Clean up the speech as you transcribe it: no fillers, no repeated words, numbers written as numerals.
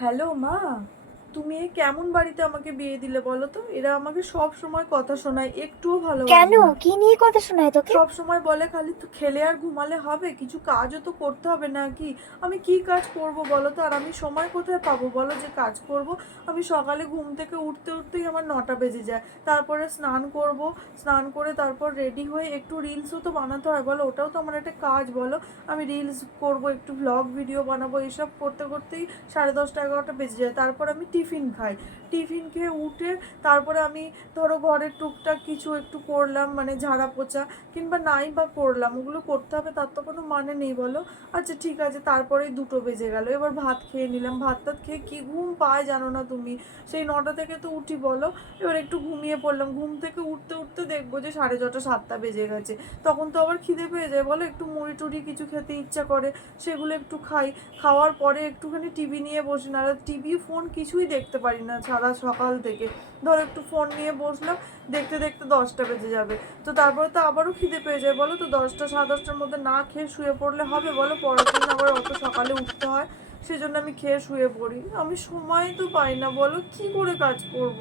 Hello মা, তুমি এ কেমন বাড়িতে আমাকে বিয়ে দিলে বলো তো? এরা আমাকে সব সময় কথা শোনায়, একটুও কেন? ভালোবাসে না। কি নিয়ে কথা শোনায় তোকে? সব সময় বলে খালি তো খেলে আর ঘুমালে হবে, কিছু কাজও তো করতে হবে নাকি? আমি কি কাজ করব বলো তো? আর আমি সময় কোথায় পাবো বলো যে কাজ করব? আমি সকালে ঘুম থেকে উঠতে উঠতেই আমার 9টা বেজে যায়। তারপরে স্নান করব, স্নান করে তারপর রেডি হয়ে একটু রিলসও তো বানাতে হয় বলো, ওটাও তো আমার একটা কাজ বলো। আমি রিলস করব, একটু ভ্লগ ভিডিও বানাবো, এসব করতে করতেই 10:30 11টা বেজে যায়। তারপর আমি টিফিন খাই, টিফিন খেয়ে উঠে তারপরে আমি ধরো ঘরের টুকটাক কিছু একটু করলাম, মানে ঝাড়া পোছা, কিংবা নাই বা করলাম, ওগুলো করতে হবে তার তো কোনো মানে নেই বলো। আচ্ছা ঠিক আছে, তারপরেই 2টো বেজে গেল, এবার ভাত খেয়ে নিলাম, ভাত টাত খেয়ে কি ঘুম পায় জানো না তুমি? সেই 9টা থেকে তো উঠি বলো। এবার একটু ঘুমিয়ে পড়লাম, ঘুম থেকে উঠতে উঠতে দেখবো যে 6:30 7টা বেজে গেছে। তখন তো আবার খিদে পেয়ে যায় বলো, একটু মুড়ি টুড়ি কিছু খেতে ইচ্ছা করে, সেগুলো একটু খাই। খাওয়ার পরে একটুখানি টিভি নিয়ে বসি, না টিভি ফোন কিছুই দেখতে পারি না সারা সকাল থেকে। ধরো একটু ফোন নিয়ে বসলাম, দেখতে দেখতে 10টা বেজে যাবে। তো তারপরে তো আবারও খিদে পেয়ে যায় বলো, তো 10টা 10:30টার মধ্যে না খেয়ে শুয়ে পড়লে হবে বলো? পরের দিন আবার অত সকালে উঠতে হয়, সেজন্য আমি খেয়ে শুয়ে পড়ি। আমি সময় তো পাই না বলো, কি করে কাজ করব?